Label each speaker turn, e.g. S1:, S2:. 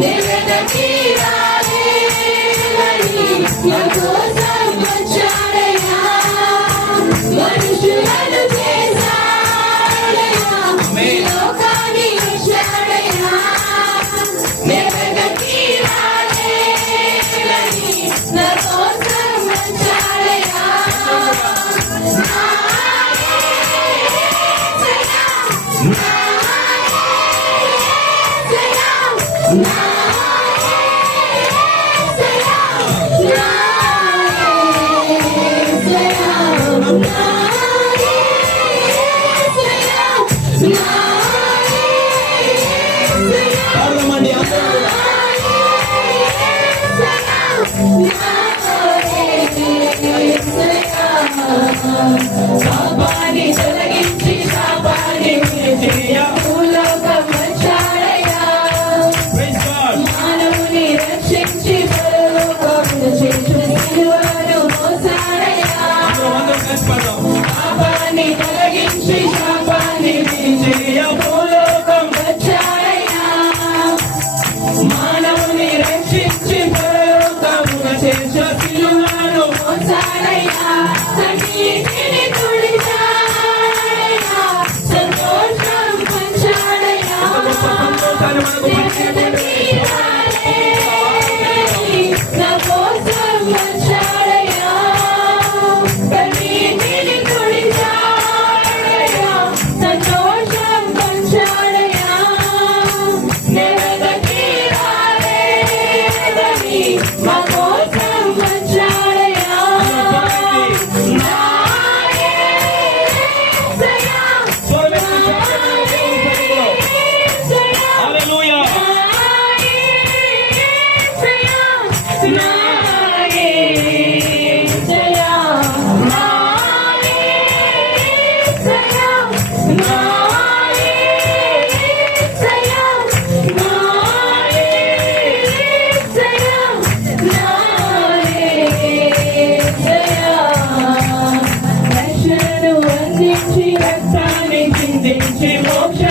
S1: నివెద తీరాలి నీ యగోస Somebody
S2: పిలువలో
S1: సారయ్యా సంగీతిని తుడిచాడయ్యా సంతోషం పంచాడయ్యా. సిద్ధించే మోక్ష